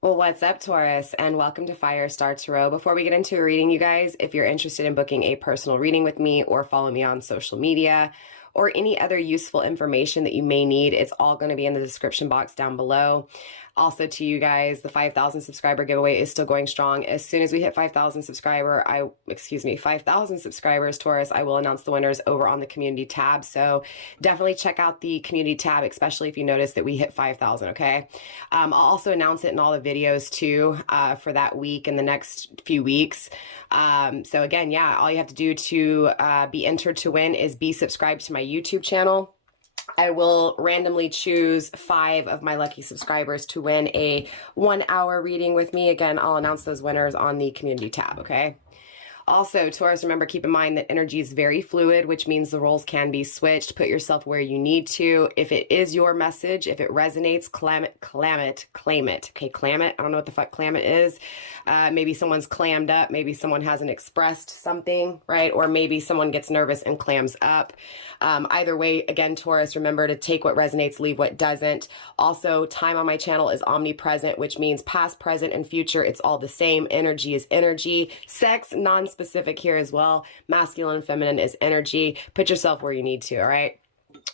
Well, what's up, Taurus, and welcome to Firestarpassion. Before we get into a reading, you guys, if you're interested in booking a personal reading with me or follow me on social media or any other useful information that you may need, it's all going to be in the description box down below. Also, to you guys, the 5,000 subscriber giveaway is still going strong. As soon as we hit 5,000 subscribers, Taurus, I will announce the winners over on the community tab. So definitely check out the community tab, especially if you notice that we hit 5,000, okay? I'll also announce it in all the videos too for that week and the next few weeks. So again, yeah, all you have to do to be entered to win is be subscribed to my YouTube channel. I will randomly choose 5 of my lucky subscribers to win a 1-hour reading with me. Again, I'll announce those winners on the community tab, okay? Also, Taurus, remember, keep in mind that energy is very fluid, which means the roles can be switched. Put yourself where you need to. If it is your message, if it resonates, claim it. Okay, clam it. I don't know what the fuck clam it is. Maybe someone's clammed up. Maybe someone hasn't expressed something, right? Or maybe someone gets nervous and clams up. Either way, again, Taurus, remember to take what resonates, leave what doesn't. Also, time on my channel is omnipresent, which means past, present, and future. It's all the same. Energy is energy. Sex, non-specific here as well. Masculine and feminine is energy. Put yourself where you need to, all right?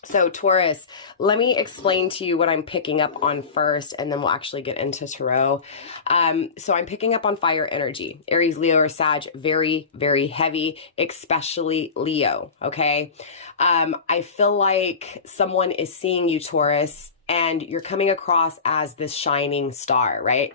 So Taurus, let me explain to you what I'm picking up on first, and then we'll actually get into tarot. So I'm picking up on fire energy. Aries, Leo, or Sag, very, very heavy, especially Leo, okay? I feel like someone is seeing you, Taurus, and you're coming across as this shining star, right?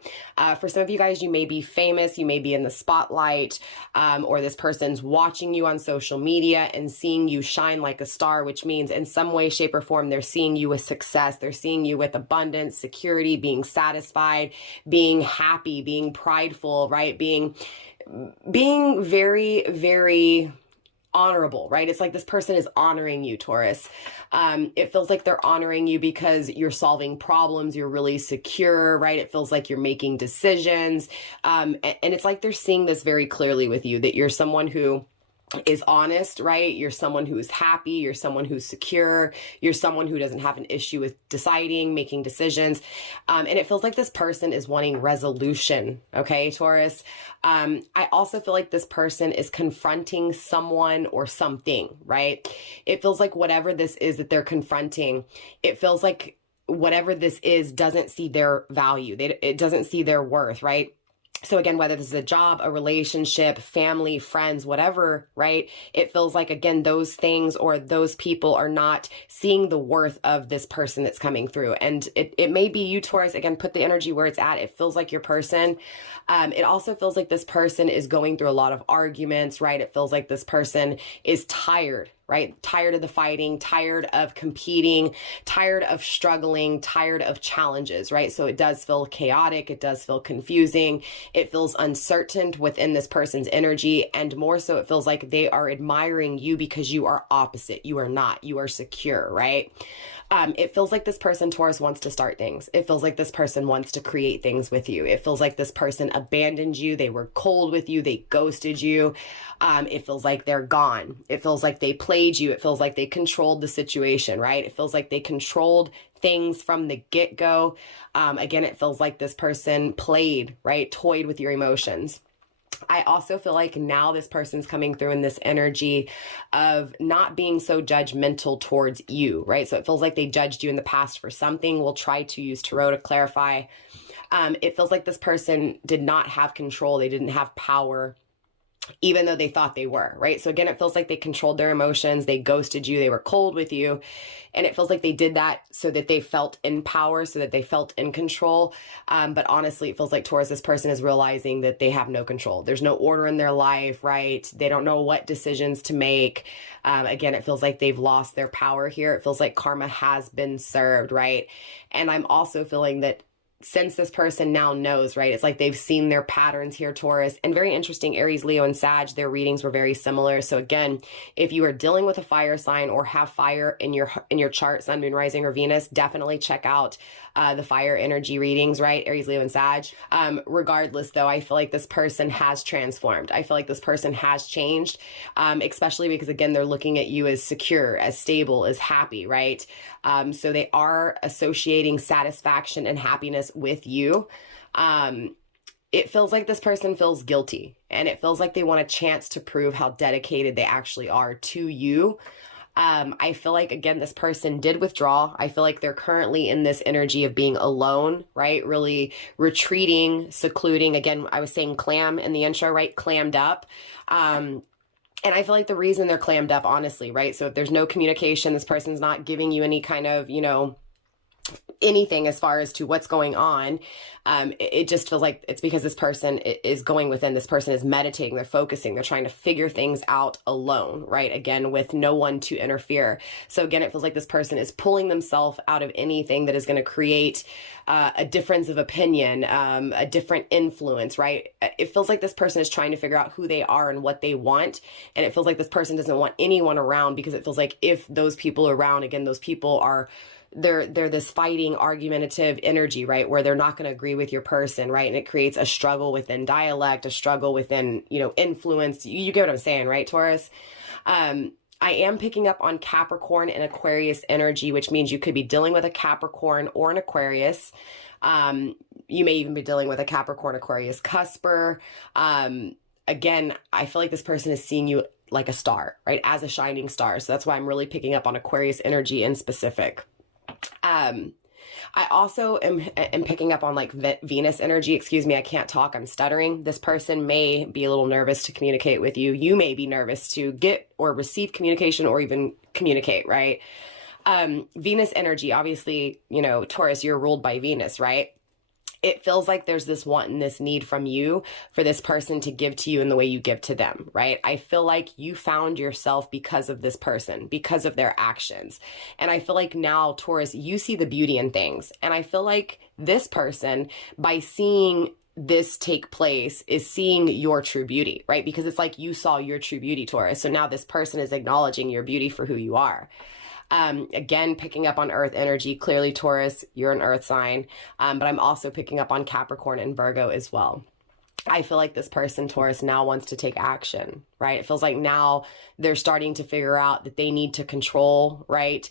For some of you guys, you may be famous, you may be in the spotlight, or this person's watching you on social media and seeing you shine like a star, which means in some way, shape, or form, they're seeing you with success. They're seeing you with abundance, security, being satisfied, being happy, being prideful, right? Being very, very honorable, right? It's like this person is honoring you, Taurus. It feels like they're honoring you because you're solving problems, you're really secure, right? It feels like you're making decisions. And it's like they're seeing this very clearly with you, that you're someone who is honest, right? You're someone who is happy. You're someone who's secure. You're someone who doesn't have an issue with deciding, making decisions. And it feels like this person is wanting resolution. Okay, Taurus. I also feel like this person is confronting someone or something, right? It feels like whatever this is that they're confronting, it feels like whatever this is doesn't see their value. It doesn't see their worth, right? So again, whether this is a job, a relationship, family, friends, whatever, right? It feels like, again, those things or those people are not seeing the worth of this person that's coming through. And it may be you, Taurus. Again, put the energy where it's at. It feels like your person. It also feels like this person is going through a lot of arguments, right? It feels like this person is tired, right? Tired of the fighting, tired of competing, tired of struggling, tired of challenges, right? So it does feel chaotic. It does feel confusing. It feels uncertain within this person's energy. And more so, it feels like they are admiring you because you are opposite. You are not. You are secure, right? It feels like this person, Taurus, wants to start things. It feels like this person wants to create things with you. It feels like this person abandoned you. They were cold with you. They ghosted you. It feels like they're gone. It feels like they played you. It feels like they controlled the situation, right? It feels like they controlled things from the get-go. Again, it feels like this person played, right? Toyed with your emotions. I also feel like now this person's coming through in this energy of not being so judgmental towards you, right? So it feels like they judged you in the past for something. We'll try to use tarot to clarify. It feels like this person did not have control. They didn't have power, even though they thought they were, right? So again, it feels like they controlled their emotions. They ghosted you. They were cold with you. And it feels like they did that so that they felt in power, so that they felt in control. But honestly, it feels like, Taurus, this person is realizing that they have no control. There's no order in their life, right? They don't know what decisions to make. Again, it feels like they've lost their power here. It feels like karma has been served, right? And I'm also feeling that since this person now knows, right? It's like they've seen their patterns here, Taurus. And very interesting, Aries, Leo, and Sag, their readings were very similar. So again, if you are dealing with a fire sign or have fire in your chart, Sun, Moon, Rising, or Venus, definitely check out the fire energy readings, right? Aries, Leo, and Sag. Regardless though, I feel like this person has transformed. I feel like this person has changed, especially because again, they're looking at you as secure, as stable, as happy, right? So they are associating satisfaction and happiness with you. It feels like this person feels guilty, and it feels like they want a chance to prove how dedicated they actually are to you. I feel like, again, this person did withdraw. I feel like they're currently in this energy of being alone, right? Really retreating, secluding. Again, I was saying clam in the intro, right? Clammed up. And I feel like the reason they're clammed up, honestly, right? So if there's no communication, this person's not giving you any kind of, anything as far as to what's going on. It just feels like it's because this person is going within. This person is meditating, they're focusing, they're trying to figure things out alone, right? Again, with no one to interfere. So again, it feels like this person is pulling themselves out of anything that is going to create a difference of opinion, a different influence, right? It feels like this person is trying to figure out who they are and what they want. And it feels like this person doesn't want anyone around, because it feels like if those people are around, again, those people are they're this fighting, argumentative energy, right? Where they're not going to agree with your person, right? And it creates a struggle within dialect, a struggle within, influence. You get what I'm saying, right, Taurus? I am picking up on Capricorn and Aquarius energy, which means you could be dealing with a Capricorn or an Aquarius. You may even be dealing with a Capricorn Aquarius cusper. Again, I feel like this person is seeing you like a star, right? As a shining star. So that's why I'm really picking up on Aquarius energy in specific. I also am picking up on like Venus energy. Excuse me, I can't talk, I'm stuttering. This person may be a little nervous to communicate with you. You may be nervous to get or receive communication or even communicate, right? Venus energy, obviously, Taurus, you're ruled by Venus, right? It feels like there's this want and this need from you for this person to give to you in the way you give to them, right? I feel like you found yourself because of this person, because of their actions. And I feel like now, Taurus, you see the beauty in things. And I feel like this person, by seeing this take place, is seeing your true beauty, right? Because it's like you saw your true beauty, Taurus. So now this person is acknowledging your beauty for who you are. Again, picking up on earth energy. Clearly, Taurus, you're an earth sign, but I'm also picking up on Capricorn and Virgo as well. I feel like this person, Taurus, now wants to take action, right? It feels like now they're starting to figure out that they need to control, right?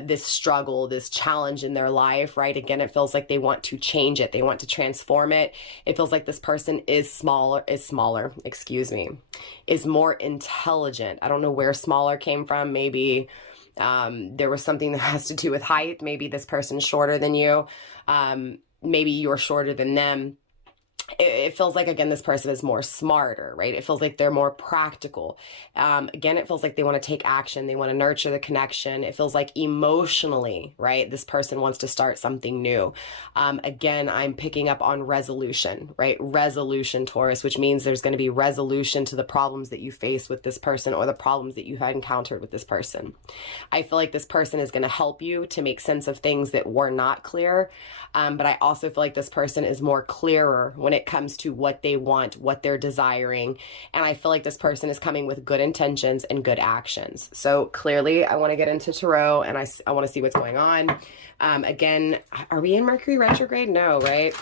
This struggle, this challenge in their life, right? Again, it feels like they want to change it. They want to transform it. It feels like this person is more intelligent. I don't know where smaller came from. Maybe there was something that has to do with height. Maybe this person's shorter than you. Maybe you're shorter than them. It feels like, again, this person is more smarter, right? It feels like they're more practical. Again, it feels like they want to take action. They want to nurture the connection. It feels like emotionally, right? This person wants to start something new. Again, I'm picking up on resolution, right? Resolution, Taurus, which means there's going to be resolution to the problems that you face with this person or the problems that you had encountered with this person. I feel like this person is going to help you to make sense of things that were not clear. But I also feel like this person is more clearer when it comes to what they want, what they're desiring. And I feel like this person is coming with good intentions and good actions. So clearly I want to get into Tarot, and I want to see what's going on. Again, are we in Mercury retrograde? No, right?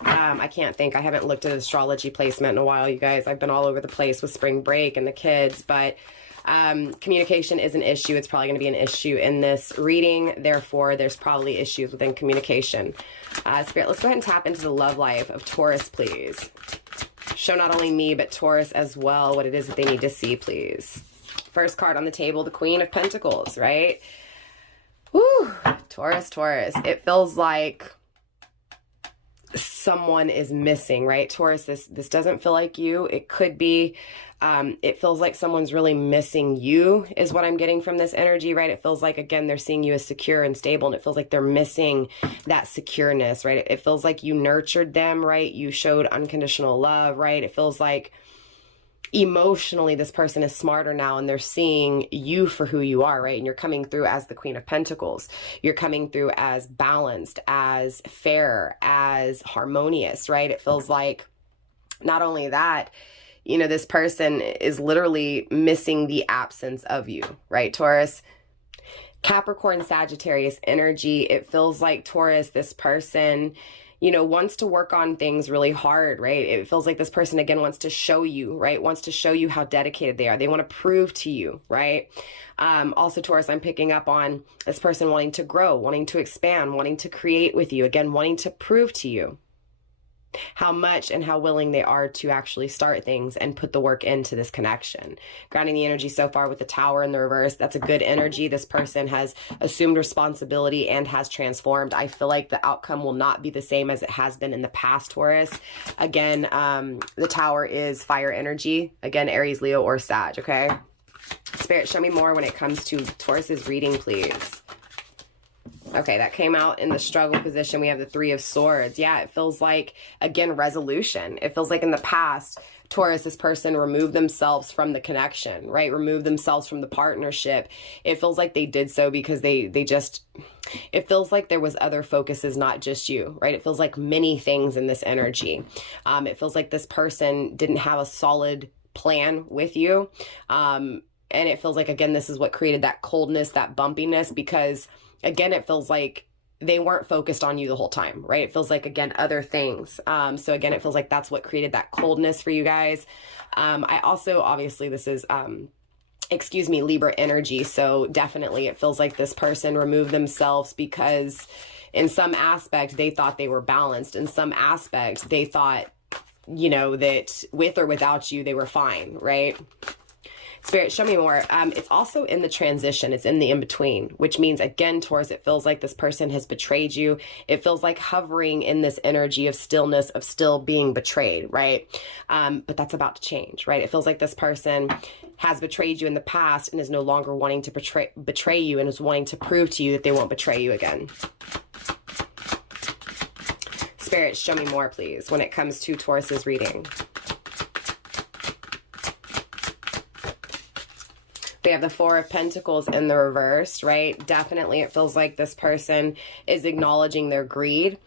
I can't think. I haven't looked at astrology placement in a while, you guys. I've been all over the place with spring break and the kids, but communication is an issue. It's probably going to be an issue in this reading. Therefore, there's probably issues within communication. Spirit, let's go ahead and tap into the love life of Taurus, please. Show not only me, but Taurus as well, what it is that they need to see, please. First card on the table, the Queen of Pentacles, right? Woo! Taurus, Taurus. It feels like someone is missing, right? Taurus, this doesn't feel like you. It could be, it feels like someone's really missing you is what I'm getting from this energy, right? It feels like, again, they're seeing you as secure and stable, and it feels like they're missing that secureness, right? It feels like you nurtured them, right? You showed unconditional love, right? It feels like emotionally this person is smarter now, and they're seeing you for who you are, right? And you're coming through as the Queen of Pentacles. You're coming through as balanced, as fair, as harmonious, right? It feels like not only that, this person is literally missing the absence of you, right, Taurus? Capricorn, Sagittarius energy. It feels like, Taurus, this person, you know, wants to work on things really hard, right? It feels like this person, again, wants to show you, right? Wants to show you how dedicated they are. They want to prove to you, right? Also, Taurus, I'm picking up on this person wanting to grow, wanting to expand, wanting to create with you, again, wanting to prove to you how much and how willing they are to actually start things and put the work into this connection. Grounding the energy so far with the Tower in the reverse, that's a good energy. This person has assumed responsibility and has transformed. I feel like the outcome will not be the same as it has been in the past, Taurus. Again, the Tower is fire energy. Again, Aries, Leo, or Sag, okay? Spirit, show me more when it comes to Taurus's reading, please. Okay, that came out in the struggle position. We have the Three of Swords. Yeah, it feels like, again, resolution. It feels like in the past, Taurus, this person removed themselves from the connection, right? Removed themselves from the partnership. It feels like they did so because they just, it feels like there was other focuses, not just you, right? It feels like many things in this energy. It feels like this person didn't have a solid plan with you. And it feels like, again, this is what created that coldness, that bumpiness, because again, it feels like they weren't focused on you the whole time, right? It feels like, again, other things. So again, it feels like that's what created that coldness for you guys. I also, obviously, this is, excuse me, Libra energy. So definitely it feels like this person removed themselves because in some aspect, they thought they were balanced. In some aspect, they thought, you know, that with or without you, they were fine, right? Spirit, show me more. It's also in the transition. It's in the in-between, which means, again, Taurus, it feels like this person has betrayed you. It feels like hovering in this energy of stillness, of still being betrayed, right? But that's about to change, right? It feels like this person has betrayed you in the past and is no longer wanting to betray you and is wanting to prove to you that they won't betray you again. Spirit, show me more, please, when it comes to Taurus's reading. We have the Four of Pentacles in the reverse, right? Definitely it feels like this person is acknowledging their greed.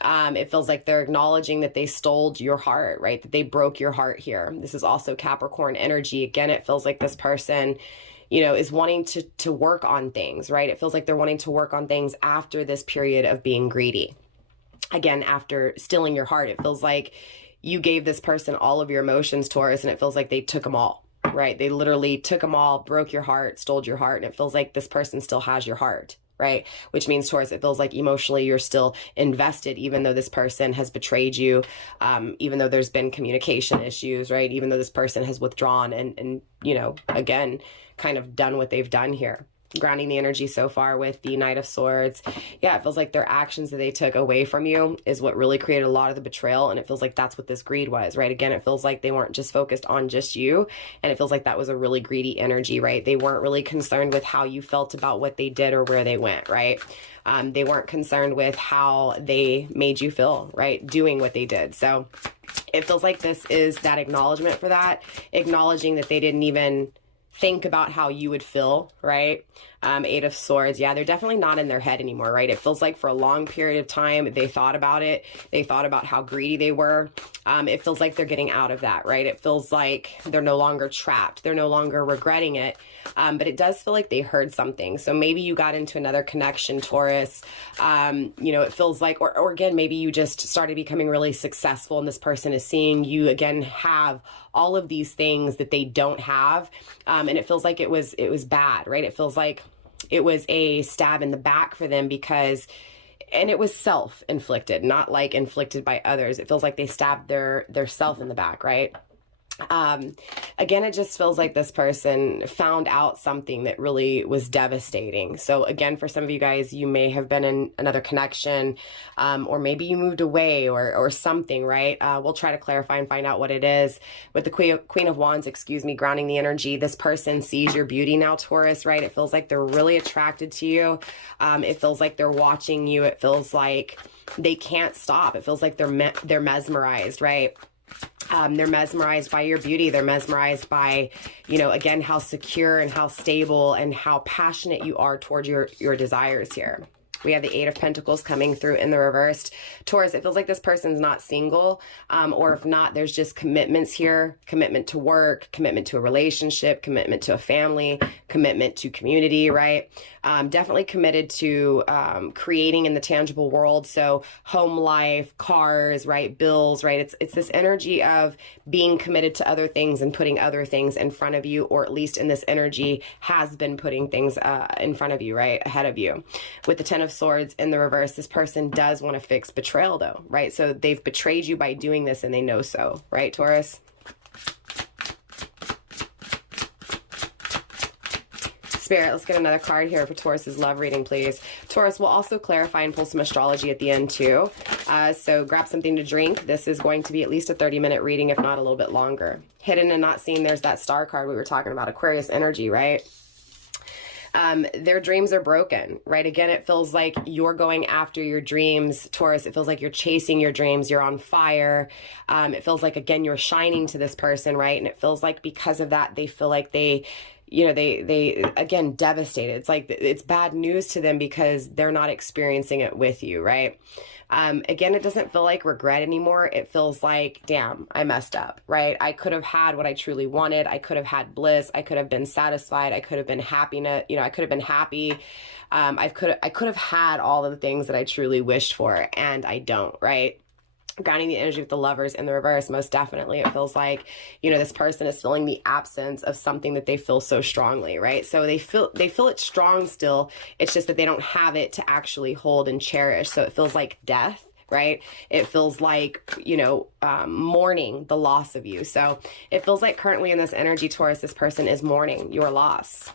It feels like they're acknowledging that they stole your heart, right? That they broke your heart here. This is also Capricorn energy. Again, it feels like this person, you know, is wanting to work on things, right? It feels like they're wanting to work on things after this period of being greedy. Again, after stealing your heart, it feels like you gave this person all of your emotions, Taurus, and it feels like they took them all. Right? They literally took them all, broke your heart, stole your heart, and it feels like this person still has your heart, right? Which means, Taurus, it feels like emotionally you're still invested, even though this person has betrayed you, even though there's been communication issues, right? Even though this person has withdrawn and you know, again, kind of done what they've done here. Grounding the energy so far with the Knight of Swords. Yeah, it feels like their actions that they took away from you is what really created a lot of the betrayal. And it feels like that's what this greed was, right? Again, it feels like they weren't just focused on just you. And it feels like that was a really greedy energy, right? They weren't really concerned with how you felt about what they did or where they went, right? They weren't concerned with how they made you feel, right? Doing what they did. So it feels like this is that acknowledgement for that, acknowledging that they didn't even think about how you would feel, right? Eight of Swords. Yeah, they're definitely not in their head anymore, right? It feels like for a long period of time, they thought about it. They thought about how greedy they were. It feels like they're getting out of that, right? It feels like they're no longer trapped. They're no longer regretting it. But it does feel like they heard something. So maybe you got into another connection, Taurus. You know, it feels like, or again, maybe you just started becoming really successful and this person is seeing you again have all of these things that they don't have. And it feels like it was bad, right? It feels like it was a stab in the back for them because, and it was self-inflicted, not like inflicted by others. It feels like they stabbed their self in the back, right? Again, it just feels like this person found out something that really was devastating. So again, for some of you guys, you may have been in another connection, or maybe you moved away or something, right? We'll try to clarify and find out what it is. With the Queen of Wands, excuse me, grounding the energy, this person sees your beauty now, Taurus, right? It feels like they're really attracted to you. It feels like they're watching you. It feels like they can't stop. It feels like they're mesmerized, right? They're mesmerized by your beauty. They're mesmerized by, you know, again, how secure and how stable and how passionate you are towards your desires here. We have the Eight of Pentacles coming through in the reversed. Taurus, it feels like this person's not single, or if not, there's just commitments here, commitment to work, commitment to a relationship, commitment to a family, commitment to community, right? Definitely committed to creating in the tangible world. So home life, cars, right? Bills, right? It's this energy of being committed to other things and putting other things in front of you, or at least in this energy has been putting things in front of you, right? Ahead of you. With the Ten of Swords in the reverse, this person does want to fix betrayal though, right? So they've betrayed you by doing this and they know so, right, Taurus? Spirit, let's get another card here for Taurus's love reading, please. Taurus will also clarify and pull some astrology at the end too. So grab something to drink. This is going to be at least a 30-minute reading, if not a little bit longer. Hidden and not seen, there's that star card we were talking about, Aquarius energy, right? Their dreams are broken, right? Again, it feels like you're going after your dreams, Taurus. It feels like you're chasing your dreams. You're on fire. It feels like, again, you're shining to this person, right? And it feels like because of that, they feel like they again, devastated. It's like it's bad news to them because they're not experiencing it with you, right? Again, it doesn't feel like regret anymore. It feels like, damn, I messed up, right? I could have had what I truly wanted. I could have had bliss. I could have been satisfied. I could have been happiness. I could have been happy. I could have had all of the things that I truly wished for, and I don't, right? Grounding the energy with the Lovers in the reverse, most definitely it feels like, this person is feeling the absence of something that they feel so strongly, right? So they feel it strong still. It's just that they don't have it to actually hold and cherish. So it feels like death, right? It feels like, mourning the loss of you. So it feels like currently in this energy, Taurus, this person is mourning your loss.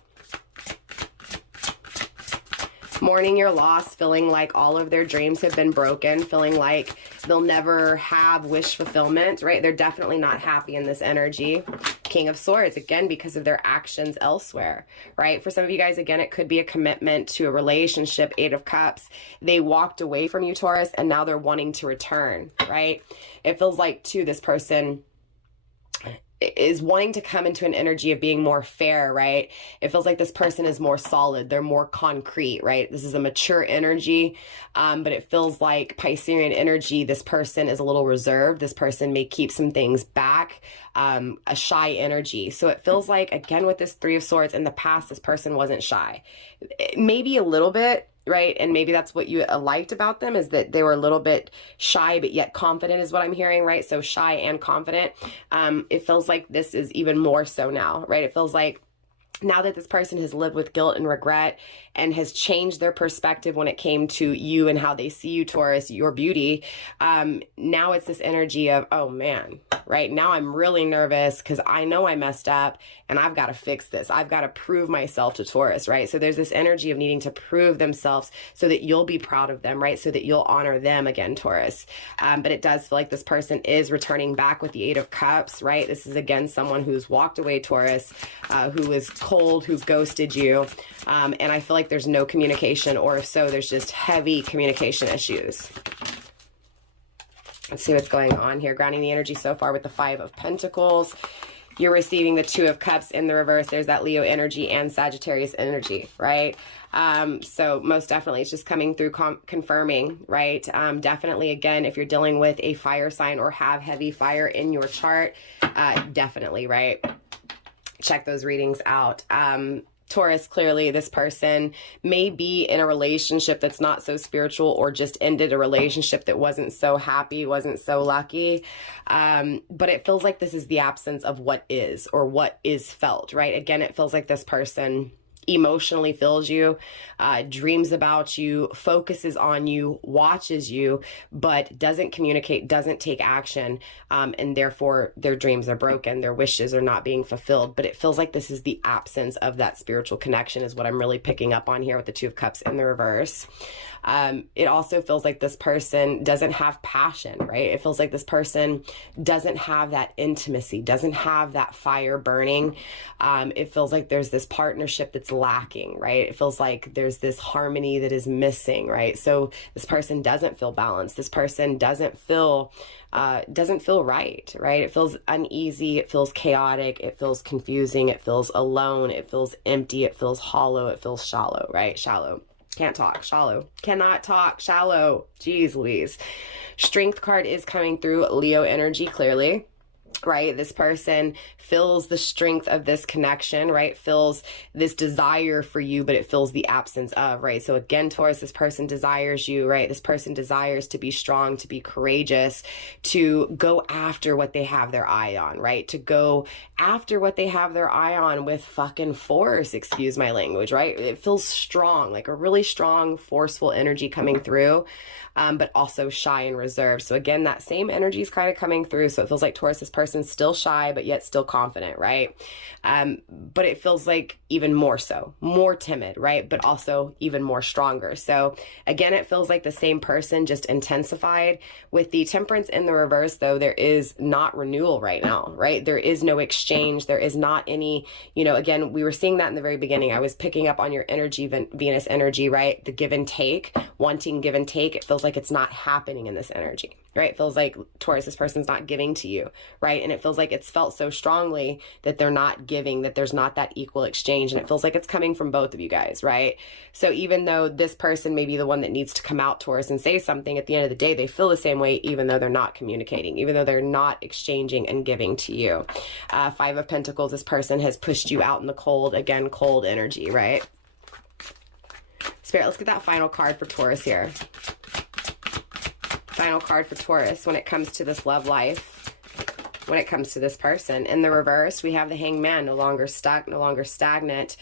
Mourning your loss, feeling like all of their dreams have been broken, feeling like they'll never have wish fulfillment, right? They're definitely not happy in this energy. King of Swords, again, because of their actions elsewhere, right? For some of you guys, again, it could be a commitment to a relationship. Eight of Cups. They walked away from you, Taurus, and now they're wanting to return, right? It feels like, too, this person is wanting to come into an energy of being more fair, right? It feels like this person is more solid. They're more concrete, right? This is a mature energy, but it feels like Piscean energy, this person is a little reserved. This person may keep some things back, a shy energy. So it feels like, again, with this Three of Swords, in the past, this person wasn't shy. Maybe a little bit, right? And maybe that's what you liked about them, is that they were a little bit shy, but yet confident is what I'm hearing, right? So shy and confident. It feels like this is even more so now, right? It feels like now that this person has lived with guilt and regret and has changed their perspective when it came to you and how they see you, Taurus, your beauty, now it's this energy of, oh man, right? Now I'm really nervous because I know I messed up and I've got to fix this. I've got to prove myself to Taurus, right? So there's this energy of needing to prove themselves so that you'll be proud of them, right? So that you'll honor them again, Taurus. But it does feel like this person is returning back with the Eight of Cups, right? This is, again, someone who's walked away, Taurus, who is cold, who ghosted you. And I feel like there's no communication, or if so, there's just heavy communication issues. Let's see what's going on here. Grounding the energy so far with the Five of Pentacles. You're receiving the Two of Cups in the reverse. There's that Leo energy and Sagittarius energy, right? So most definitely it's just coming through confirming, right? Definitely, again, if you're dealing with a fire sign or have heavy fire in your chart, definitely, right? Check those readings out. Taurus, clearly this person may be in a relationship that's not so spiritual, or just ended a relationship that wasn't so happy, wasn't so lucky. But it feels like this is the absence of what is, or what is felt, right? Again, it feels like this person emotionally feels you, dreams about you, focuses on you, watches you, but doesn't communicate, doesn't take action, and therefore their dreams are broken, their wishes are not being fulfilled. But it feels like this is the absence of that spiritual connection is what I'm really picking up on here with the Two of Cups in the reverse. It also feels like this person doesn't have passion, right? It feels like this person doesn't have that intimacy, doesn't have that fire burning. It feels like there's this partnership that's lacking, right? It feels like there's this harmony that is missing, right? So this person doesn't feel balanced. This person doesn't feel right, right? It feels uneasy. It feels chaotic. It feels confusing. It feels alone. It feels empty. It feels hollow. It feels shallow, right? Shallow. Can't talk, shallow. Cannot talk, shallow. Jeez Louise. Strength card is coming through, Leo energy, clearly. right? This person feels the strength of this connection, right? Feels this desire for you, but it feels the absence of, right? So again, Taurus, this person desires you, right? This person desires to be strong, to be courageous, to go after what they have their eye on, right? To go after what they have their eye on with fucking force, excuse my language, right? It feels strong, like a really strong, forceful energy coming through, but also shy and reserved. So again, that same energy is kind of coming through. So it feels like Taurus, this person's still shy, but yet still confident, right? But it feels like even more so, more timid, right? But also even more stronger. So again, it feels like the same person, just intensified. With the Temperance in the reverse, though, there is not renewal right now, right? There is no exchange. There is not any, you know, again, we were seeing that in the very beginning. I was picking up on your energy, Venus energy, right? The give and take, wanting give and take. It feels like it's not happening in this energy, right? It feels like Taurus, this person's not giving to you, right? And it feels like it's felt so strongly that they're not giving, that there's not that equal exchange. And it feels like it's coming from both of you guys, right? So even though this person may be the one that needs to come out, Taurus, and say something, at the end of the day, they feel the same way, even though they're not communicating, even though they're not exchanging and giving to you. Five of Pentacles, this person has pushed you out in the cold, again, cold energy, right? Spirit, let's get that final card for Taurus here. Final card for Taurus when it comes to this love life, when it comes to this person. In the reverse, we have the Hanged Man, no longer stuck, no longer stagnant.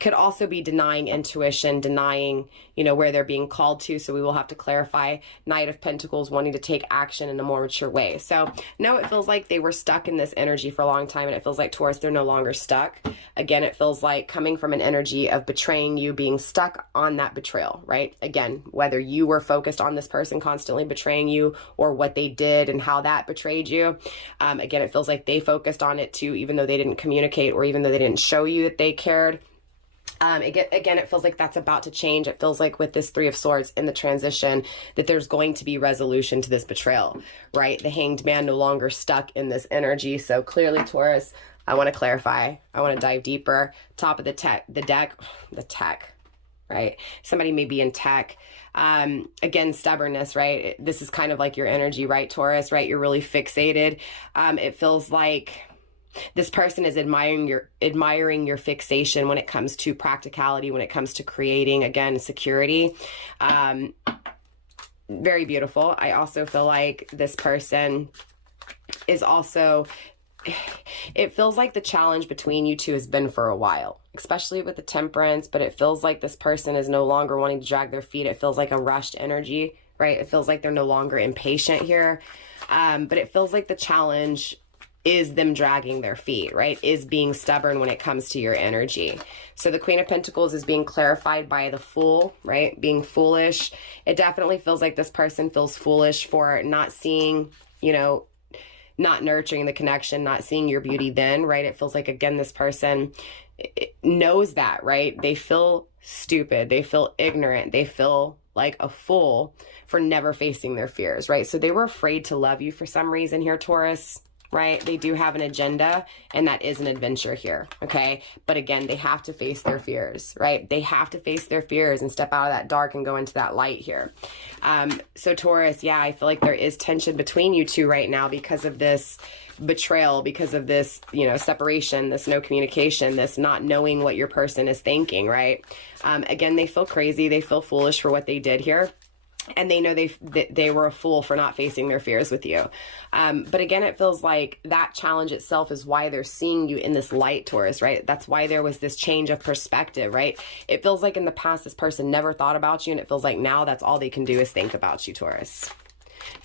Could also be denying intuition, denying, you know, where they're being called to. So we will have to clarify. Knight of Pentacles, wanting to take action in a more mature way. So no, it feels like they were stuck in this energy for a long time, and it feels like Taurus, they're no longer stuck. Again, it feels like coming from an energy of betraying you, being stuck on that betrayal, right? Again, whether you were focused on this person constantly betraying you, or what they did and how that betrayed you. Again, it feels like they focused on it too, even though they didn't communicate, or even though they didn't show you that they cared. Again, it feels like that's about to change. It feels like with this Three of Swords in the transition that there's going to be resolution to this betrayal, right? The Hanged Man no longer stuck in this energy. So clearly, Taurus, I want to clarify. I want to dive deeper. Top of the tech, right? Somebody may be in tech. Again, stubbornness, right? This is kind of like your energy, right, Taurus, right? You're really fixated. It feels like this person is admiring your fixation when it comes to practicality, when it comes to creating, again, security. Very beautiful. I also feel like this person is also, it feels like the challenge between you two has been for a while, especially with the Temperance, but it feels like this person is no longer wanting to drag their feet. It feels like a rushed energy, right? It feels like they're no longer impatient here. But it feels like the challenge is them dragging their feet, right? Is being stubborn when it comes to your energy. So the Queen of Pentacles is being clarified by the Fool, right? Being foolish. It definitely feels like this person feels foolish for not seeing, you know, not nurturing the connection, not seeing your beauty then, right? It feels like, again, this person knows that, right? They feel stupid. They feel ignorant. They feel like a fool for never facing their fears, right? So they were afraid to love you for some reason here, Taurus. Right? They do have an agenda, and that is an adventure here, okay? But again, they have to face their fears, right? They have to face their fears and step out of that dark and go into that light here. So Taurus, yeah, I feel like there is tension between you two right now because of this betrayal, because of this, you know, separation, this no communication, this not knowing what your person is thinking, right? Again, they feel crazy. They feel foolish for what they did here. And they know they were a fool for not facing their fears with you. But again, it feels like that challenge itself is why they're seeing you in this light, Taurus, right? That's why there was this change of perspective, right? It feels like in the past, this person never thought about you, and it feels like now that's all they can do is think about you, Taurus.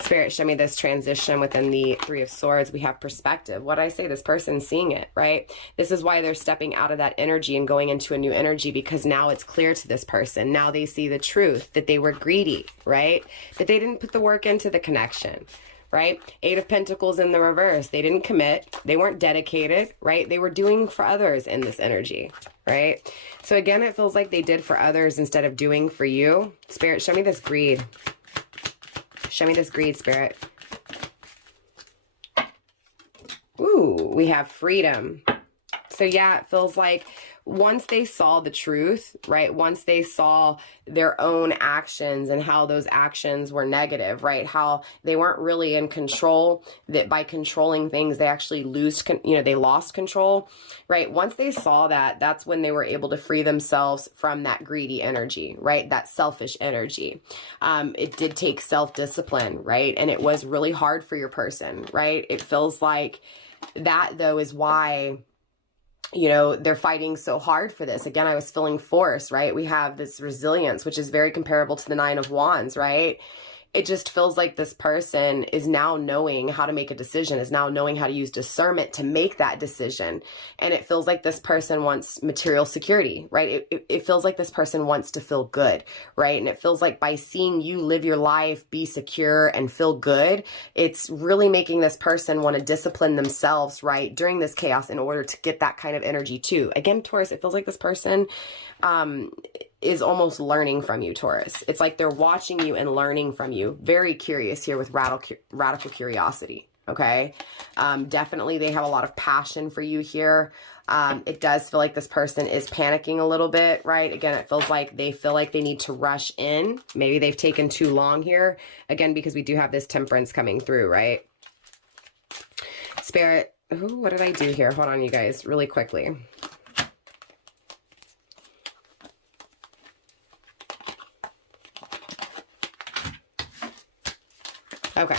Spirit, show me this transition within the Three of Swords. We have perspective. What I say, this person's seeing it, right? This is why they're stepping out of that energy and going into a new energy, because now it's clear to this person. Now they see the truth, that they were greedy, right? That they didn't put the work into the connection, right? Eight of Pentacles in the reverse. They didn't commit. They weren't dedicated, right? They were doing for others in this energy, right? So again, it feels like they did for others instead of doing for you. Spirit, show me this greed. Show me this greed, Spirit. Ooh, we have freedom. So yeah, it feels like once they saw the truth, right? Once they saw their own actions and how those actions were negative, right? How they weren't really in control, that by controlling things, they actually they lost control, right? Once they saw that, that's when they were able to free themselves from that greedy energy, right? That selfish energy. It did take self-discipline, right? And it was really hard for your person, right? It feels like that, though, is why, you know, they're fighting so hard for this. Again, I was feeling force, right? We have this resilience, which is very comparable to the Nine of Wands, right? It just feels like this person is now knowing how to make a decision, is now knowing how to use discernment to make that decision. And it feels like this person wants material security, right? It feels like this person wants to feel good, right? And it feels like by seeing you live your life, be secure and feel good, it's really making this person want to discipline themselves, right, during this chaos in order to get that kind of energy too. Again, Taurus, it feels like this person is almost learning from you, Taurus. It's like they're watching you and learning from you. Very curious here with radical curiosity, okay? Definitely they have a lot of passion for you here. It does feel like this person is panicking a little bit, right? Again, it feels like they feel like they need to rush in. Maybe they've taken too long here. Again, because we do have this Temperance coming through, right? Spirit, ooh, what did I do here? Hold on, you guys, really quickly. Okay.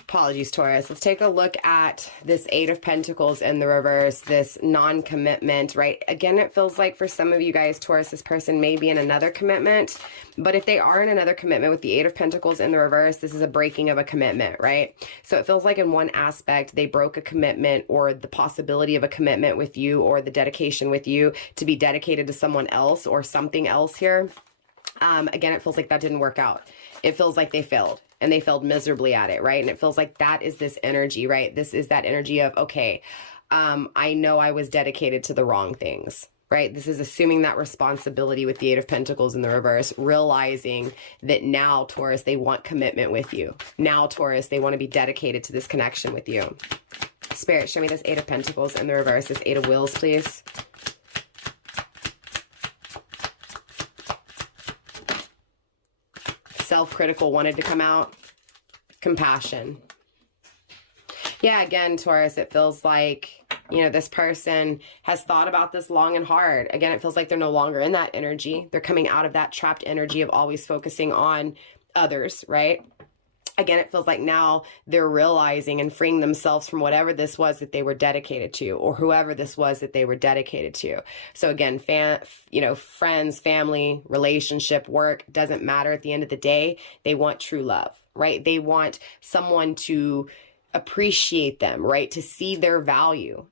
Apologies, Taurus. Let's take a look at this Eight of Pentacles in the reverse, this non-commitment, right? Again, it feels like for some of you guys, Taurus, this person may be in another commitment, but if they are in another commitment with the Eight of Pentacles in the reverse, this is a breaking of a commitment, right? So it feels like in one aspect, they broke a commitment or the possibility of a commitment with you or the dedication with you to be dedicated to someone else or something else here. Again, it feels like that didn't work out. It feels like they failed and they failed miserably at it, right? And it feels like that is this energy, right? This is that energy of, okay, I know I was dedicated to the wrong things, right? This is assuming that responsibility with the Eight of Pentacles in the reverse, realizing that now, Taurus, they want commitment with you. Now, Taurus, they want to be dedicated to this connection with you. Spirit, show me this Eight of Pentacles in the reverse, this Eight of Wheels, please. Self-critical wanted to come out. Compassion. Yeah, again, Taurus, it feels like, you know, this person has thought about this long and hard. Again, it feels like they're no longer in that energy. They're coming out of that trapped energy of always focusing on others, right? Again, it feels like now they're realizing and freeing themselves from whatever this was that they were dedicated to, or whoever this was that they were dedicated to. So again, friends, family, relationship, work, doesn't matter. At the end of the day, they want true love, right? They want someone to appreciate them, right? To see their value.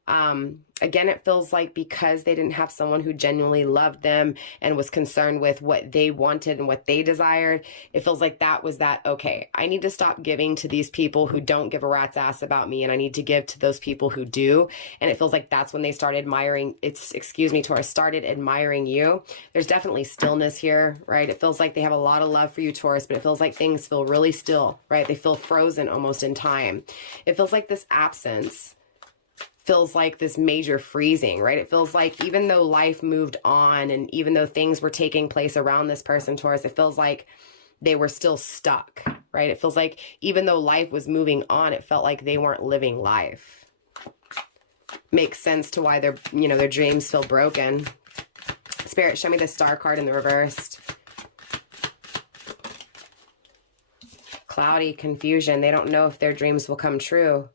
Again, it feels like because they didn't have someone who genuinely loved them and was concerned with what they wanted and what they desired, it feels like that was that, okay, I need to stop giving to these people who don't give a rat's ass about me, and I need to give to those people who do. And it feels like that's when they started admiring, Taurus, started admiring you. There's definitely stillness here, right? It feels like they have a lot of love for you, Taurus, but it feels like things feel really still, right? They feel frozen almost in time. It feels like this absence feels like this major freezing, right? It feels like even though life moved on and even though things were taking place around this person, Taurus, it feels like they were still stuck, right? It feels like even though life was moving on, it felt like they weren't living life. Makes sense to why their dreams feel broken. Spirit, show me the Star card in the reversed. Cloudy, confusion. They don't know if their dreams will come true.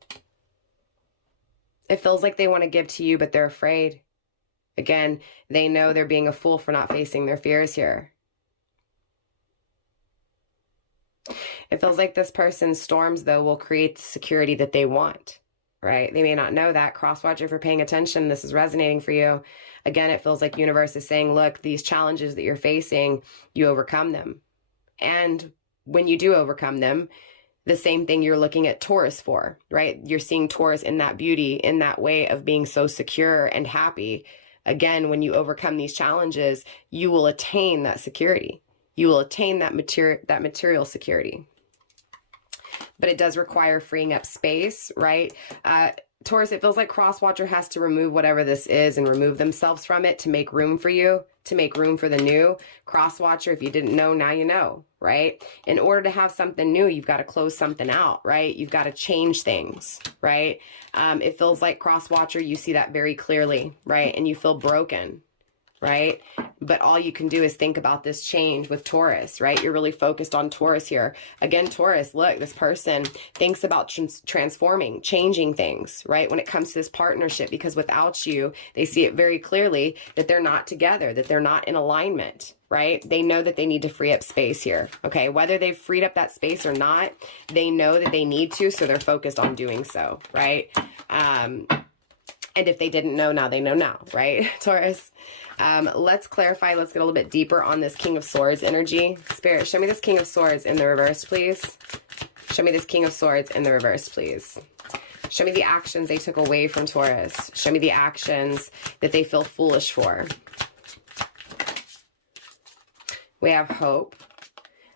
It feels like they want to give to you, but they're afraid. Again, they know they're being a fool for not facing their fears here. It feels like this person's storms, though, will create the security that they want, right? They may not know that. Crosswatch, if you're paying attention, this is resonating for you. Again, it feels like universe is saying, look, these challenges that you're facing, you overcome them. And when you do overcome them, the same thing you're looking at Taurus for, right? You're seeing Taurus in that beauty, in that way of being so secure and happy. Again, when you overcome these challenges, you will attain that security. You will attain that material security. But it does require freeing up space, right? Taurus, it feels like cross-watcher has to remove whatever this is and remove themselves from it to make room for you, to make room for the new. Cross-watcher, if you didn't know, now you know, right? In order to have something new, you've got to close something out, right? You've got to change things, right? It feels like cross-watcher, you see that very clearly, right? And you feel broken, right? But all you can do is think about this change with Taurus, right? You're really focused on Taurus here. Again, Taurus, look, this person thinks about transforming, changing things, right? When it comes to this partnership, because without you, they see it very clearly that they're not together, that they're not in alignment, right? They know that they need to free up space here, okay? Whether they've freed up that space or not, they know that they need to, so they're focused on doing so, right? And if they didn't know, now they know now, right, Taurus? Let's clarify. Let's get a little bit deeper on this King of Swords energy. Spirit, show me this King of Swords in the reverse, please. Show me this King of Swords in the reverse, please. Show me the actions they took away from Taurus. Show me the actions that they feel foolish for. We have hope,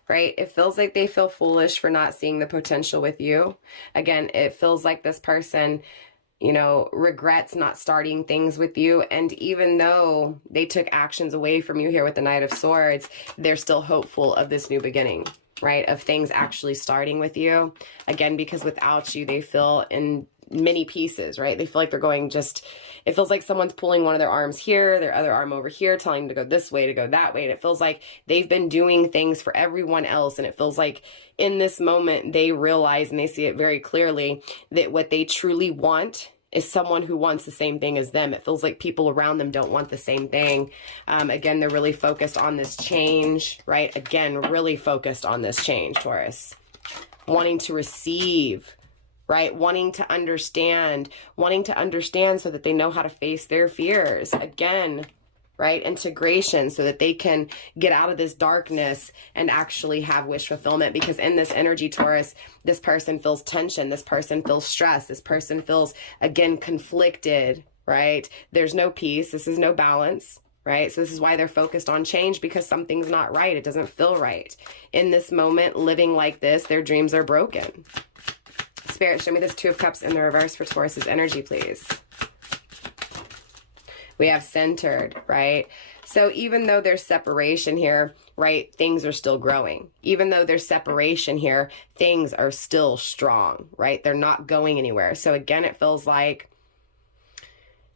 right? It feels like they feel foolish for not seeing the potential with you. Again, it feels like this person, you know, regrets not starting things with you. And even though they took actions away from you here with the Knight of Swords, they're still hopeful of this new beginning, right? Of things actually starting with you. Again, because without you, they feel in many pieces, right? They feel like they're going just, it feels like someone's pulling one of their arms here, their other arm over here, telling them to go this way, to go that way. And it feels like they've been doing things for everyone else. And it feels like in this moment, they realize, and they see it very clearly, that what they truly want is someone who wants the same thing as them. It feels like people around them don't want the same thing. Again, they're really focused on this change, right? Again, really focused on this change, Taurus. Wanting to receive, right? Wanting to understand so that they know how to face their fears. Again, right? Integration, so that they can get out of this darkness and actually have wish fulfillment. Because in this energy, Taurus, this person feels tension. This person feels stress. This person feels, again, conflicted, right? There's no peace. This is no balance, right? So this is why they're focused on change, because something's not right. It doesn't feel right. In this moment, living like this, their dreams are broken. Spirit, show me this Two of Cups in the reverse for Taurus's energy, please. We have centered, right? So even though there's separation here, right, things are still growing. Even though there's separation here, things are still strong, right? They're not going anywhere. So again, it feels like,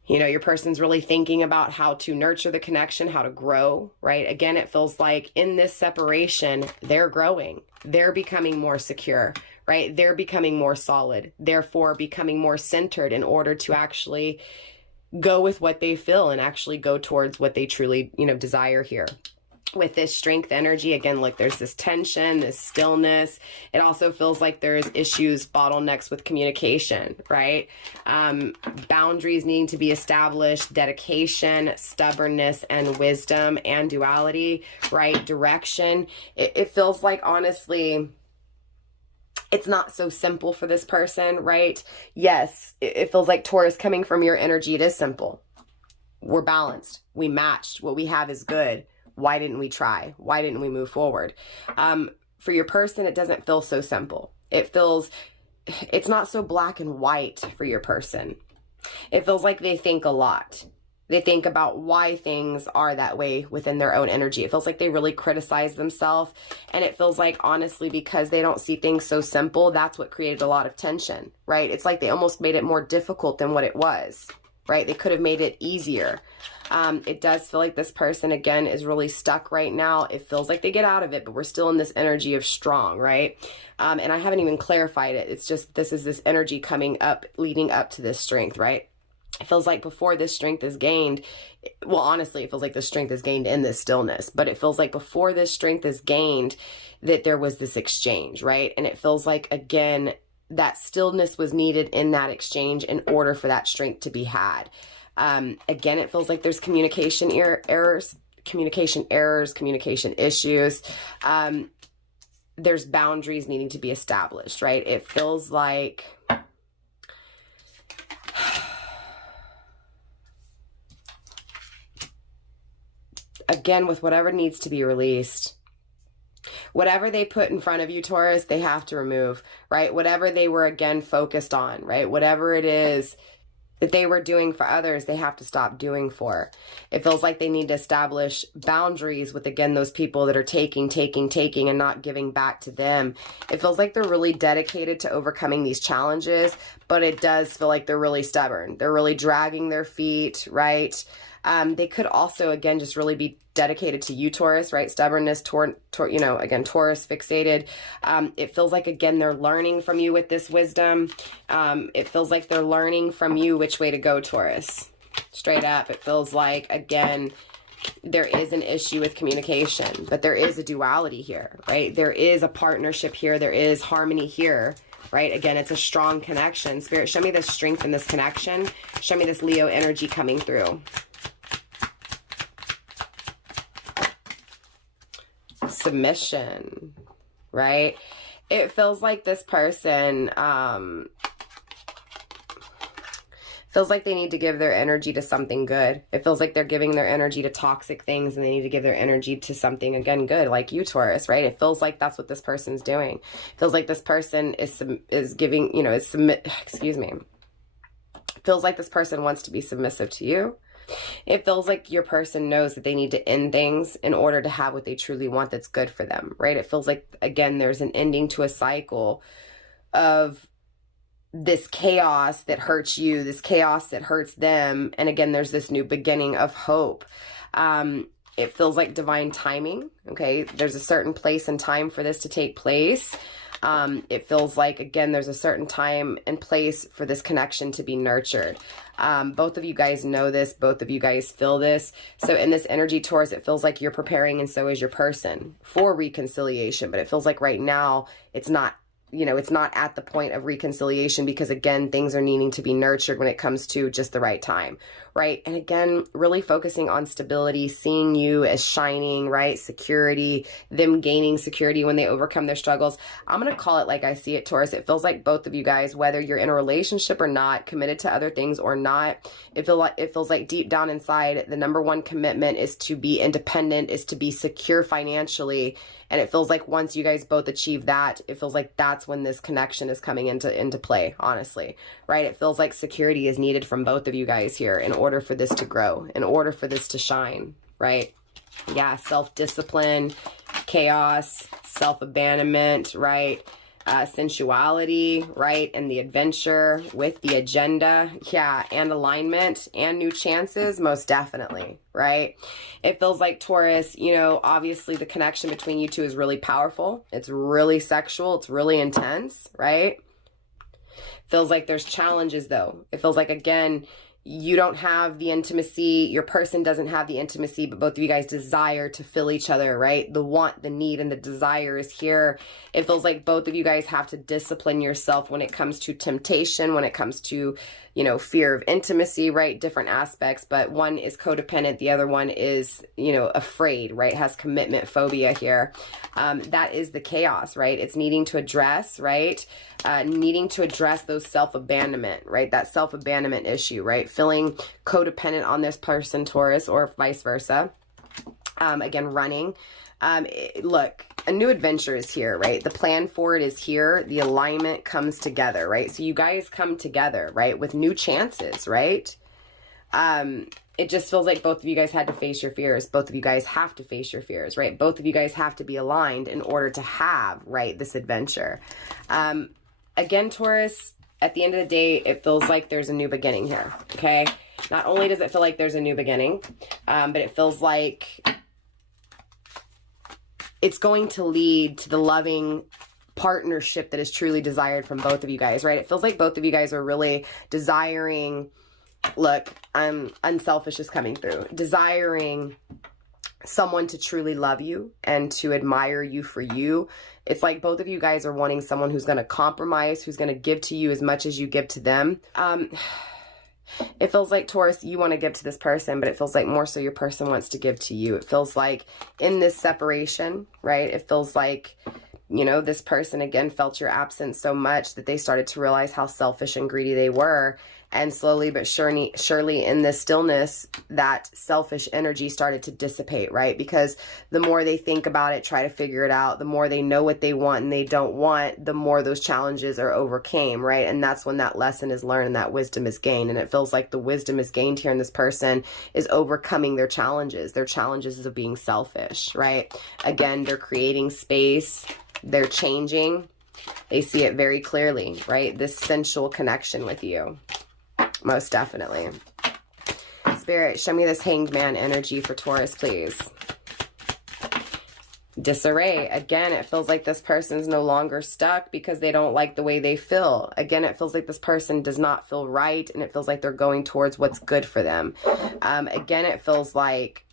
you know, your person's really thinking about how to nurture the connection, how to grow, right? Again, it feels like in this separation, they're growing. They're becoming more secure, right? They're becoming more solid, therefore becoming more centered in order to actually go with what they feel and actually go towards what they truly, you know, desire here. With this strength energy, again, look, there's this tension, this stillness. It also feels like there's issues, bottlenecks with communication, right? Boundaries needing to be established, dedication, stubbornness, and wisdom, and duality, right? Direction. It feels like, honestly, it's not so simple for this person, right? Yes, it feels like, Taurus, coming from your energy, it is simple. We're balanced. We matched. What we have is good. Why didn't we try? Why didn't we move forward? For your person, it doesn't feel so simple. It's not so black and white for your person. It feels like they think a lot. They think about why things are that way within their own energy. It feels like they really criticize themselves. And it feels like, honestly, because they don't see things so simple, that's what created a lot of tension, right? It's like they almost made it more difficult than what it was, right? They could have made it easier. It does feel like this person, again, is really stuck right now. It feels like they get out of it, but we're still in this energy of strong, right? And I haven't even clarified it. It's just, this is this energy coming up, leading up to this strength, right? It feels like before this strength is gained, well, honestly, it feels like the strength is gained in this stillness, but it feels like before this strength is gained, that there was this exchange, right? And it feels like, again, that stillness was needed in that exchange in order for that strength to be had. Again, it feels like there's communication errors, communication issues. There's boundaries needing to be established, right? It feels like, again, with whatever needs to be released, whatever they put in front of you, Taurus, they have to remove, right? Whatever they were, again, focused on, right? Whatever it is that they were doing for others, they have to stop doing for. It feels like they need to establish boundaries with, again, those people that are taking, and not giving back to them. It feels like they're really dedicated to overcoming these challenges, but it does feel like they're really stubborn. They're really dragging their feet, right? They could also, again, just really be dedicated to you, Taurus, right? Stubbornness, you know, again, Taurus fixated. It feels like, again, they're learning from you with this wisdom. It feels like they're learning from you which way to go, Taurus. Straight up, it feels like, again, there is an issue with communication, but there is a duality here, right? There is a partnership here. There is harmony here. Right? Again, it's a strong connection. Spirit, show me the strength in this connection. Show me this Leo energy coming through. Submission, right? It feels like this person feels like they need to give their energy to something good. It feels like they're giving their energy to toxic things, and they need to give their energy to something, again, good, like you, Taurus, right? It feels like that's what this person's doing. It feels like this person is giving, you know, excuse me. It feels like this person wants to be submissive to you. It feels like your person knows that they need to end things in order to have what they truly want that's good for them, right? It feels like, again, there's an ending to a cycle of this chaos that hurts you, this chaos that hurts them. And again, there's this new beginning of hope. It feels like divine timing, okay? There's a certain place and time for this to take place. It feels like, again, there's a certain time and place for this connection to be nurtured. Both of you guys know this. Both of you guys feel this. So in this energy, Taurus, it feels like you're preparing, and so is your person, for reconciliation. But it feels like right now it's not, you know, it's not at the point of reconciliation, because, again, things are needing to be nurtured when it comes to just the right time, right? And again, really focusing on stability, seeing you as shining, right? Security, them gaining security when they overcome their struggles. I'm going to call it like I see it, Taurus. It feels like both of you guys, whether you're in a relationship or not, committed to other things or not, it feels like deep down inside, the number one commitment is to be independent, is to be secure financially. And it feels like once you guys both achieve that, it feels like that's when this connection is coming into play, honestly, right? It feels like security is needed from both of you guys here in order for this to grow, in order for this to shine, right? Yeah, self-discipline, chaos, self-abandonment, right? Sensuality, right? And the adventure with the agenda. Yeah, and alignment and new chances, most definitely, right? It feels like, Taurus, you know, obviously the connection between you two is really powerful. It's really sexual. It's really intense, right? Feels like there's challenges, though. It feels like, again, you don't have the intimacy, your person doesn't have the intimacy, but both of you guys desire to fill each other, right? The want, the need, and the desire is here. It feels like both of you guys have to discipline yourself when it comes to temptation, when it comes to, you know, fear of intimacy, right? Different aspects, but one is codependent, the other one is, you know, afraid, right? Has commitment phobia here. That is the chaos, right? It's needing to address, right? Needing to address those self-abandonment, right? That self-abandonment issue, right? Feeling codependent on this person, Taurus, or vice versa. Again, running. Look, a new adventure is here, right? The plan for it is here. The alignment comes together, right? So you guys come together, right? With new chances, right? It just feels like both of you guys had to face your fears. Both of you guys have to face your fears, right? Both of you guys have to be aligned in order to have, right, this adventure. Again, Taurus, at the end of the day, it feels like there's a new beginning here, okay? Not only does it feel like there's a new beginning, but it feels like it's going to lead to the loving partnership that is truly desired from both of you guys, right? It feels like both of you guys are really desiring, look, unselfish is coming through, desiring someone to truly love you and to admire you for you. It's like both of you guys are wanting someone who's going to compromise, who's going to give to you as much as you give to them. It feels like, Taurus, you want to give to this person, but it feels like more so your person wants to give to you. It feels like in this separation, right? It feels like, you know, this person, again, felt your absence so much that they started to realize how selfish and greedy they were. And slowly but surely in this stillness, that selfish energy started to dissipate, right? Because the more they think about it, try to figure it out, the more they know what they want and they don't want, the more those challenges are overcame, right? And that's when that lesson is learned and that wisdom is gained. And it feels like the wisdom is gained here in this person is overcoming their challenges of being selfish, right? Again, they're creating space, they're changing, they see it very clearly, right? This sensual connection with you. Most definitely. Spirit, show me this Hanged Man energy for Taurus, please. Disarray. Again, it feels like this person's no longer stuck because they don't like the way they feel. Again, it feels like this person does not feel right, and it feels like they're going towards what's good for them. Again, it feels like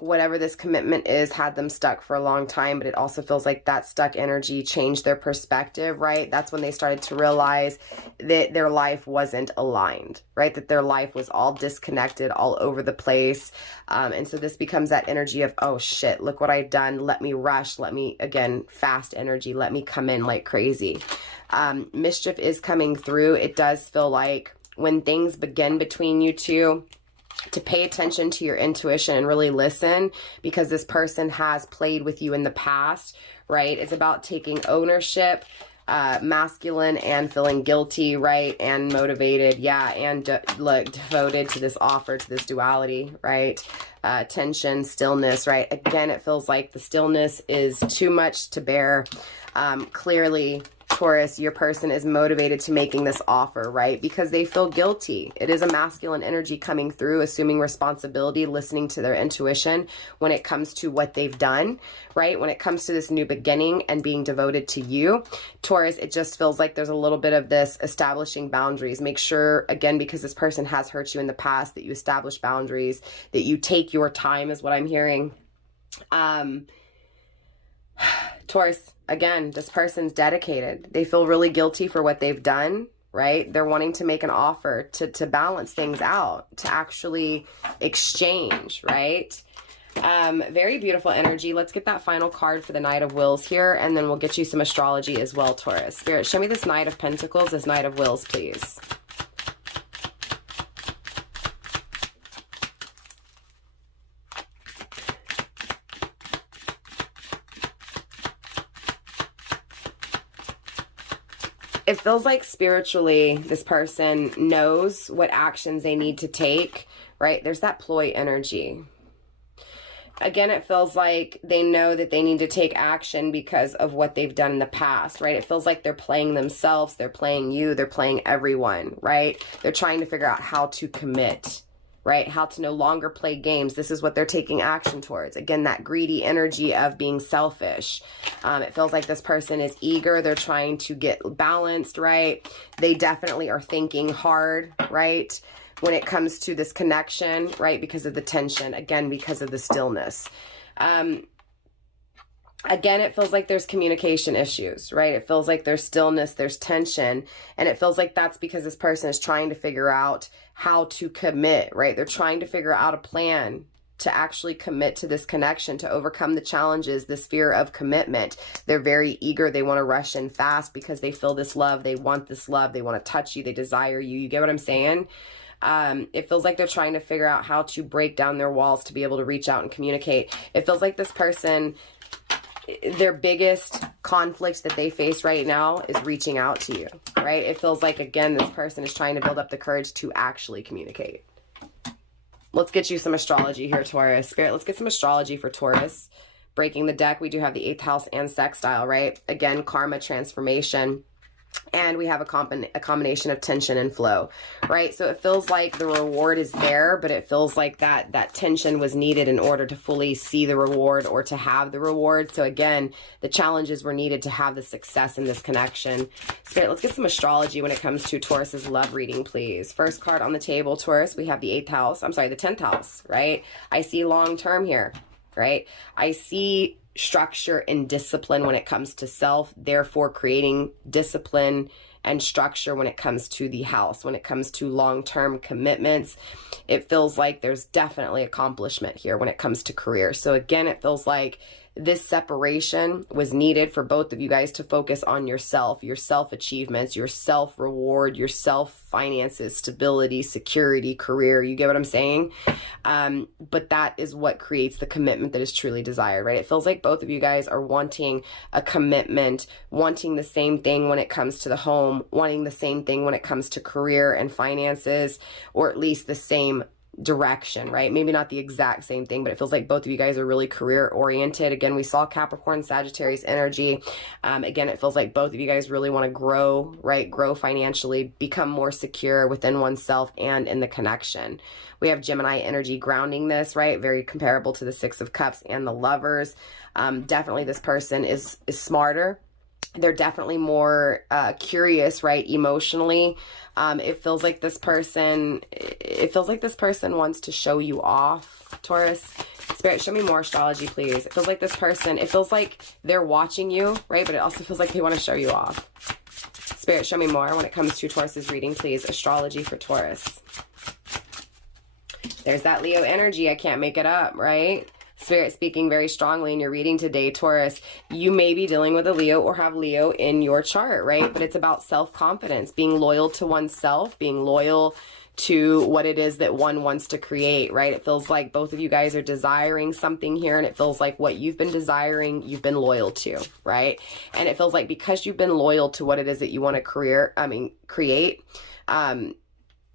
whatever this commitment is had them stuck for a long time, but it also feels like that stuck energy changed their perspective, right? That's when they started to realize that their life wasn't aligned, right? That their life was all disconnected, all over the place. And so this becomes that energy of, oh shit, look what I've done. Let me rush. Let me, again, fast energy. Let me come in like crazy. Mischief is coming through. It does feel like when things begin between you two, to pay attention to your intuition and really listen, because this person has played with you in the past, right? It's about taking ownership, masculine and feeling guilty, right? And motivated, yeah, and devoted to this offer, to this duality, right? Tension, stillness, right? Again, it feels like the stillness is too much to bear. Clearly, Taurus, your person is motivated to making this offer, right? Because they feel guilty. It is a masculine energy coming through, assuming responsibility, listening to their intuition when it comes to what they've done, right? When it comes to this new beginning and being devoted to you. Taurus, it just feels like there's a little bit of this establishing boundaries. Make sure, again, because this person has hurt you in the past, that you establish boundaries, that you take your time is what I'm hearing. Taurus, again, this person's dedicated. They feel really guilty for what they've done, right? They're wanting to make an offer to balance things out, to actually exchange, right? Very beautiful energy. Let's get that final card for the Knight of Wills here, and then we'll get you some astrology as well, Taurus. Spirit, show me this Knight of Pentacles, this Knight of Wills, please. It feels like spiritually this person knows what actions they need to take, right? There's that ploy energy. Again, it feels like they know that they need to take action because of what they've done in the past, right? It feels like they're playing themselves, they're playing you, they're playing everyone, right? They're trying to figure out how to commit, right? How to no longer play games. This is what they're taking action towards. Again, that greedy energy of being selfish. It feels like this person is eager. They're trying to get balanced, right? They definitely are thinking hard, right? When it comes to this connection, right? Because of the tension, again, because of the stillness. Again, it feels like there's communication issues, right? It feels like there's stillness, there's tension, and it feels like that's because this person is trying to figure out how to commit, right? They're trying to figure out a plan to actually commit to this connection, to overcome the challenges, this fear of commitment. They're very eager. They want to rush in fast because they feel this love. They want this love. They want to touch you. They desire you. You get what I'm saying? It feels like they're trying to figure out how to break down their walls to be able to reach out and communicate. It feels like this person, their biggest conflict that they face right now is reaching out to you, right? It feels like, again, this person is trying to build up the courage to actually communicate. Let's get you some astrology here, Taurus. Spirit, let's get some astrology for Taurus. Breaking the deck, we do have the 8th house and sextile, right? Again, karma, transformation. And we have a combination of tension and flow, right? So it feels like the reward is there, but it feels like that tension was needed in order to fully see the reward or to have the reward. So again, the challenges were needed to have the success in this connection. Spirit, let's get some astrology when it comes to Taurus's love reading, please. First card on the table, Taurus, we have the 8th house. I'm sorry, the 10th house, right? I see long term here, right? I see structure and discipline when it comes to self, therefore creating discipline and structure when it comes to the house, when it comes to long-term commitments. It feels like there's definitely accomplishment here when it comes to career. So again, it feels like this separation was needed for both of you guys to focus on yourself, your self-achievements, your self-reward, your self-finances, stability, security, career. You get what I'm saying? But that is what creates the commitment that is truly desired, right? It feels like both of you guys are wanting a commitment, wanting the same thing when it comes to the home, wanting the same thing when it comes to career and finances, or at least the same direction, right? Maybe not the exact same thing, but it feels like both of you guys are really career oriented. Again, we saw Capricorn, Sagittarius energy. Again, it feels like both of you guys really want to grow, right? Grow financially, become more secure within oneself and in the connection. We have Gemini energy grounding this, right? Very comparable to the Six of Cups and the Lovers. Definitely this person is smarter. They're definitely more curious, right? Emotionally. It feels like this person wants to show you off, Taurus. Spirit, show me more astrology, please. It feels like this person, it feels like they're watching you, right? But it also feels like they want to show you off. Spirit, show me more when it comes to Taurus's reading, please. Astrology for Taurus. There's that Leo energy. I can't make it up, right? Spirit speaking very strongly in your reading today, Taurus. You may be dealing with a Leo or have Leo in your chart, right? But it's about self-confidence, being loyal to oneself, being loyal to what it is that one wants to create, right? It feels like both of you guys are desiring something here, and it feels like what you've been desiring, you've been loyal to, right? And it feels like because you've been loyal to what it is that you want to create,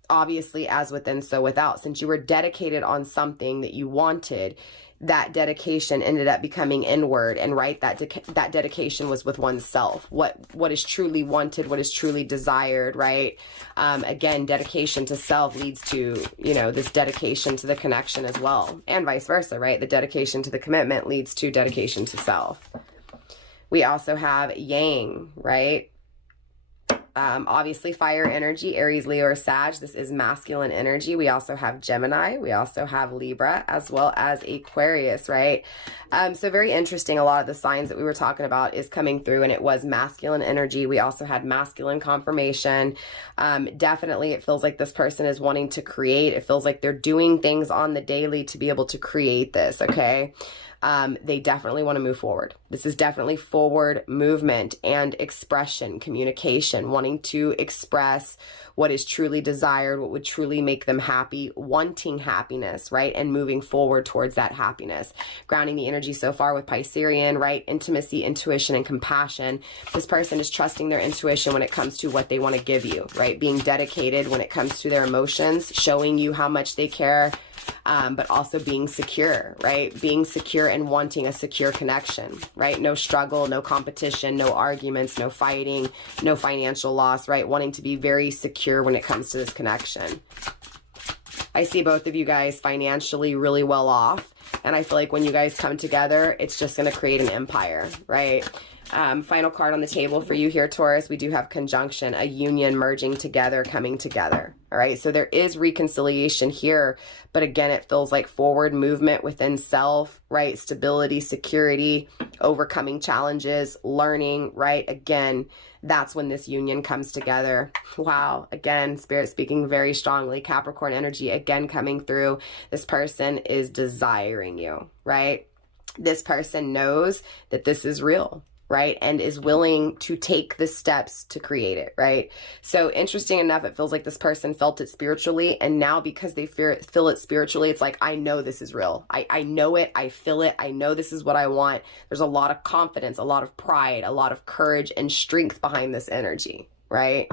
obviously as within, so without. Since you were dedicated on something that you wanted, that dedication ended up becoming inward, and right, that dedication was with oneself. What is truly wanted, what is truly desired, right? Again, dedication to self leads to, this dedication to the connection as well, and vice versa, right? The dedication to the commitment leads to dedication to self. We also have Yang, right? Obviously fire energy, Aries, Leo, or Sag. This is masculine energy. We also have Gemini. We also have Libra, as well as Aquarius, right? So very interesting. A lot of the signs that we were talking about is coming through, and it was masculine energy. We also had masculine confirmation. Definitely it feels like this person is wanting to create. It feels like they're doing things on the daily to be able to create this, okay? They definitely want to move forward. This is definitely forward movement and expression, communication, wanting to express what is truly desired, what would truly make them happy, wanting happiness, right? And moving forward towards that happiness. Grounding the energy so far with Piscean, right? Intimacy, intuition, and compassion. This person is trusting their intuition when it comes to what they want to give you, right? Being dedicated when it comes to their emotions, showing you how much they care, but also being secure, right? Being secure and wanting a secure connection, right? No struggle, no competition, no arguments, no fighting, no financial loss, right? Wanting to be very secure when it comes to this connection. I see both of you guys financially really well off, and I feel like when you guys come together, it's just going to create an empire, right? Final card on the table for you here, Taurus. We do have conjunction, a union, merging together, coming together. All right. So there is reconciliation here, but again, it feels like forward movement within self, right? Stability, security, overcoming challenges, learning, right? Again, that's when this union comes together. Wow. Again, Spirit speaking very strongly. Capricorn energy again coming through. This person is desiring you, right? This person knows that this is real, right? And is willing to take the steps to create it, right? So interesting enough, it feels like this person felt it spiritually, and now because they feel it spiritually, it's like, I know this is real. I know it. I feel it. I know this is what I want. There's a lot of confidence, a lot of pride, a lot of courage and strength behind this energy, right?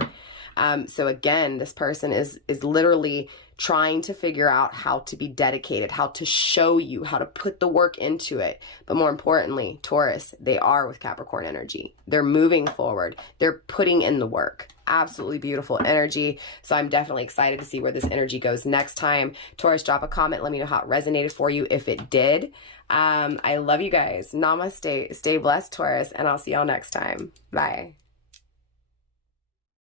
So again, this person is literally trying to figure out how to be dedicated, how to show you, how to put the work into it. But more importantly, Taurus, they are with Capricorn energy. They're moving forward. They're putting in the work. Absolutely beautiful energy. So I'm definitely excited to see where this energy goes next time. Taurus, drop a comment. Let me know how it resonated for you if it did. I love you guys. Namaste. Stay blessed, Taurus, and I'll see y'all next time. Bye.